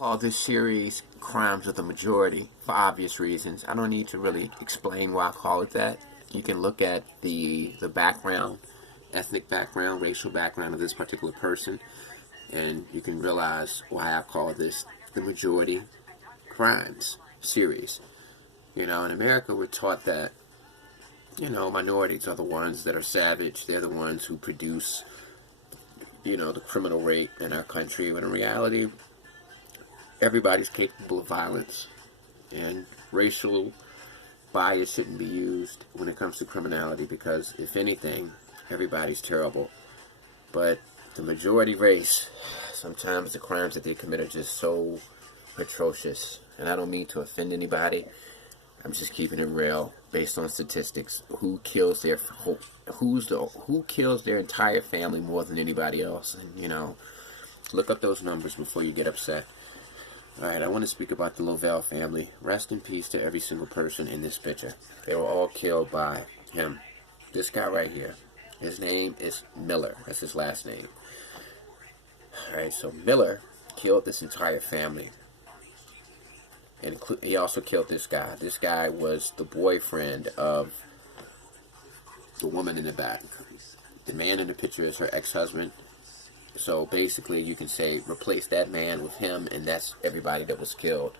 Call this series Crimes of the Majority for obvious reasons. I don't need to really explain why I call it that. You can look at the background, ethnic background, racial background of this particular person, and you can realize why I call this the Majority Crimes series. You know, in America, we're taught that, minorities are the ones that are savage. They're the ones who produce, the criminal rate in our country. When in reality, everybody's capable of violence, and racial bias shouldn't be used when it comes to criminality, because if anything, everybody's terrible. But the majority race, sometimes the crimes that they commit are just so atrocious. And I don't mean to offend anybody. I'm just keeping it real based on statistics. Who kills their entire family more than anybody else? And look up those numbers before you get upset. Alright, I want to speak about the Lowell family. Rest in peace to every single person in this picture. They were all killed by him. This guy right here. His name is Miller. That's his last name. Alright, so Miller killed this entire family. And he also killed this guy. This guy was the boyfriend of the woman in the back. The man in the picture is her ex-husband. So basically, you can say replace that man with him, and that's everybody that was killed.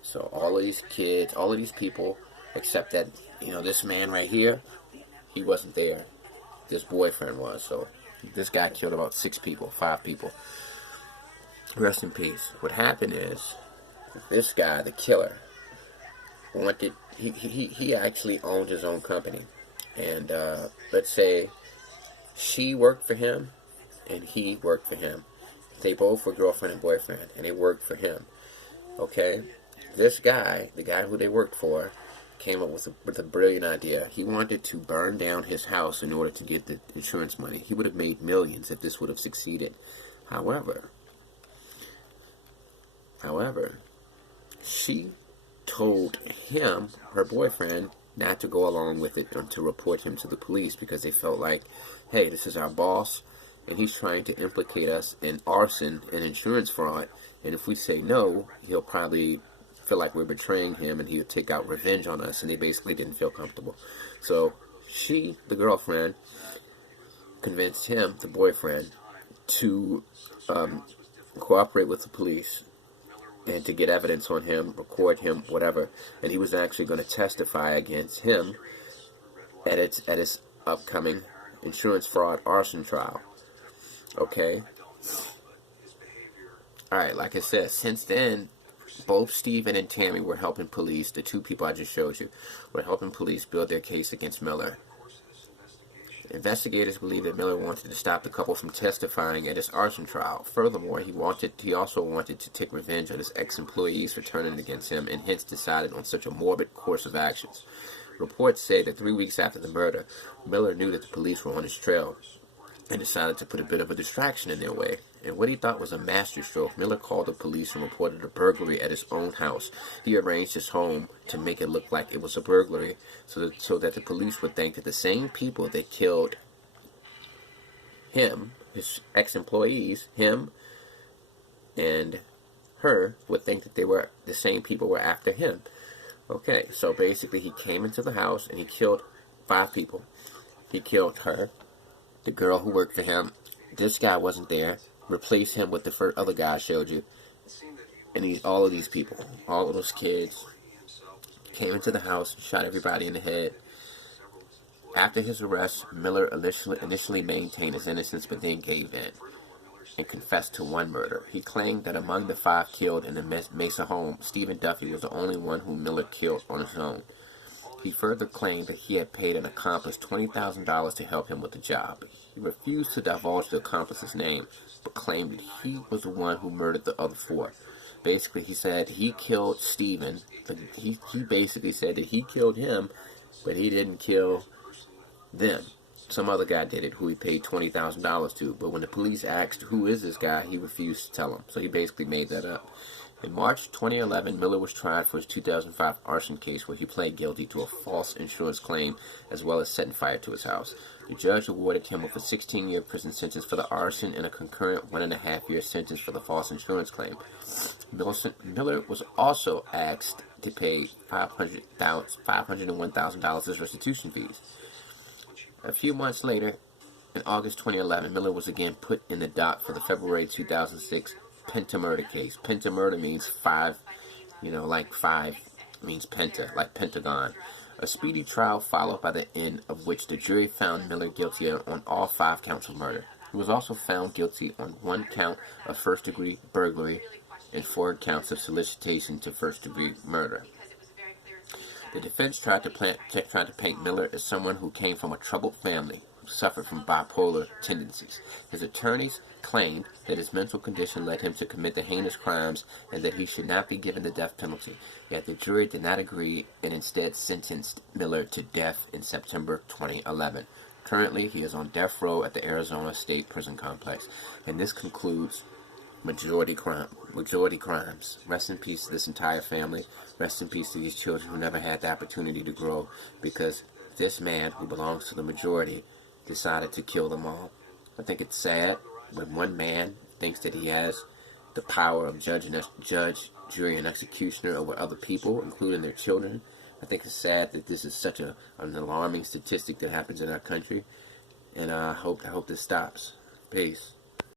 So all of these kids, all of these people, except that, this man right here, he wasn't there. This boyfriend was. So this guy killed about 5 people. Rest in peace. What happened is, this guy, the killer, he actually owned his own company. And let's say she worked for him, and he worked for him. They both were girlfriend and boyfriend, and they worked for him. Okay? This guy, the guy who they worked for, came up with a brilliant idea. He wanted to burn down his house in order to get the insurance money. He would have made millions if this would have succeeded. However, she told him, her boyfriend, not to go along with it or to report him to the police, because they felt like, hey, this is our boss, and he's trying to implicate us in arson and insurance fraud, and if we say no, he'll probably feel like we're betraying him, and he'll take out revenge on us, and they basically didn't feel comfortable. So she, the girlfriend, convinced him, the boyfriend, to cooperate with the police and to get evidence on him, record him, whatever, and he was actually going to testify against him at his upcoming insurance fraud arson trial. Okay? Alright, like I said, since then, both Steven and Tammy were helping police, the 2 people I just showed you, were helping police build their case against Miller. Investigators believe that Miller wanted to stop the couple from testifying at his arson trial. Furthermore, he also wanted to take revenge on his ex-employees for turning against him, and hence decided on such a morbid course of actions. Reports say that 3 weeks after the murder, Miller knew that the police were on his trail and decided to put a bit of a distraction in their way. And what he thought was a masterstroke, Miller called the police and reported a burglary at his own house. He arranged his home to make it look like it was a burglary, so that the police would think that the same people that killed him, his ex-employees, him and her, would think that the same people were after him. Okay, so basically he came into the house and he killed 5 people. He killed her, the girl who worked for him. This guy wasn't there. Replace him with the other guy I showed you. And all of these people, all of those kids, came into the house, shot everybody in the head. After his arrest, Miller initially maintained his innocence, but then gave in and confessed to 1 murder. He claimed that among the 5 killed in the Mesa home, Steven Duffy was the only one whom Miller killed on his own. He further claimed that he had paid an accomplice $20,000 to help him with the job. He refused to divulge the accomplice's name, but claimed that he was the one who murdered the other 4. Basically, he said he killed Steven. He basically said that he killed him, but he didn't kill them. some other guy did it who he paid $20,000 to. But when the police asked who is this guy, he refused to tell them. So he basically made that up. In March 2011, Miller was tried for his 2005 arson case where he pled guilty to a false insurance claim as well as setting fire to his house. The judge awarded him with a 16-year prison sentence for the arson and a concurrent 1.5-year sentence for the false insurance claim. Miller was also asked to pay $501,000 as restitution fees. A few months later, in August 2011, Miller was again put in the dock for the February 2006 pentamurder case. Pentamurder means five, like five means penta, like Pentagon. A speedy trial followed by the end of which the jury found Miller guilty on all 5 counts of murder. He was also found guilty on 1 count of first-degree burglary and 4 counts of solicitation to first-degree murder. The defense tried to paint Miller as someone who came from a troubled family, who suffered from bipolar tendencies. His attorneys claimed that his mental condition led him to commit the heinous crimes and that he should not be given the death penalty. Yet the jury did not agree and instead sentenced Miller to death in September 2011. Currently, he is on death row at the Arizona State Prison Complex. And this concludes majority crimes. Rest in peace to this entire family. Rest in peace to these children who never had the opportunity to grow, because this man who belongs to the majority decided to kill them all. I think it's sad when one man thinks that he has the power of judge, jury, and executioner over other people, including their children. I think it's sad that this is such an alarming statistic that happens in our country, and I hope this stops. Peace.